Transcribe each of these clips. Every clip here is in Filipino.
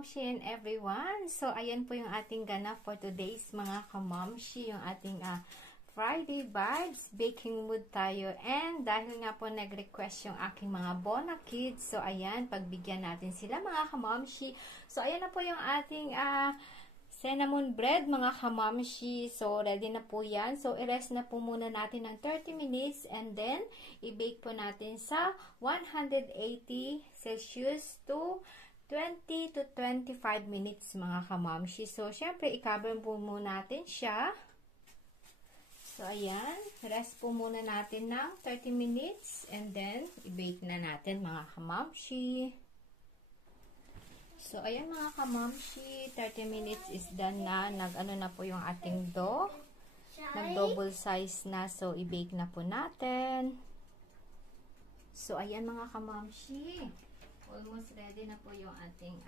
kamamshi and everyone. So, ayan po yung ating ganap for today's mga kamamshi. Yung ating Friday vibes. Baking mood tayo. And dahil nga po nag-request yung aking mga Bona kids. So, ayan. Pagbigyan natin sila mga kamamshi. So, ayan na po yung ating cinnamon bread mga kamamshi. So, ready na po yan. So, i-rest na po muna natin ng 30 minutes. And then, i-bake po natin sa 180 Celsius to 20 to 25 minutes mga kamamshi. So, syempre, i-cover po muna natin siya. So, ayan. Rest po muna natin ng 30 minutes. And then, i-bake na natin mga kamamshi. So, ayan mga kamamshi. 30 minutes is done na. Nag-ano na po yung ating dough. Nag-double size na. So, i-bake na po natin. So, ayan mga kamamshi. Almost ready na po yung ating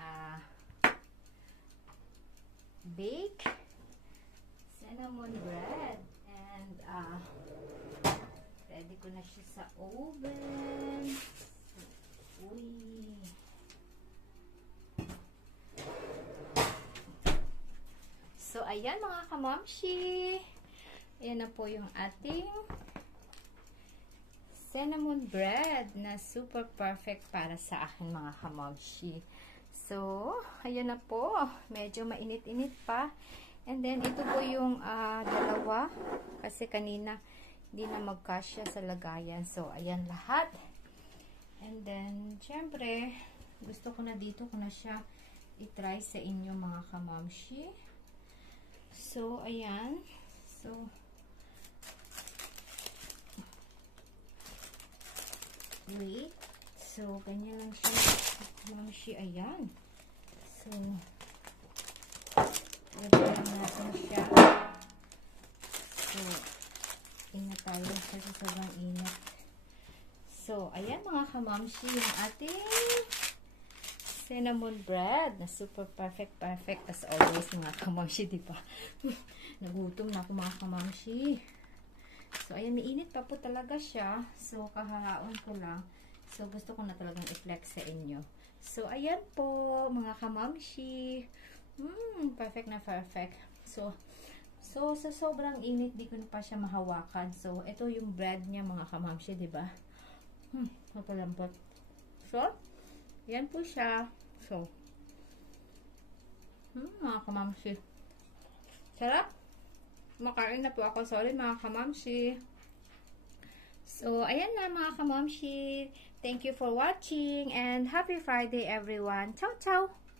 bake cinnamon bread. And ready ko na siya sa oven. Uy. So, ayan mga kamamshi. Ayan na po yung ating cinnamon bread na super perfect para sa akin mga kamamshi. So, ayan na po. Medyo mainit-init pa. And then, ito po yung dalawa. Kasi kanina, hindi na magkasya sa lagayan. So, ayan lahat. And then, syempre, gusto ko na dito ko na siya i-try sa inyo mga kamamshi. So, ayan. So, wait. So, ganyan lang siya. Kamamshi, ayan. So, lagyan natin siya. So, ingat tayo sa sobrang init. So, ayan mga kamamshi, yung ating cinnamon bread na super perfect as always mga kamamshi, diba? Nagutom na ako mga kamamshi. So, ayan, mainit pa po talaga siya. So, kahahaon ko lang. So, gusto ko na talagang i-flex sa inyo. So, ayan po, mga kamamshi. Perfect na perfect. So, sa sobrang init, di ko na pa siya mahawakan. So, ito yung bread niya, mga kamamshi, diba? Mapalambot. So, yan po siya. So, mga kamamshi. Sarap. Makain na po ako. Sorry mga kamamshi. So, ayan na mga kamamshi. Thank you for watching and happy Friday everyone. Ciao, ciao!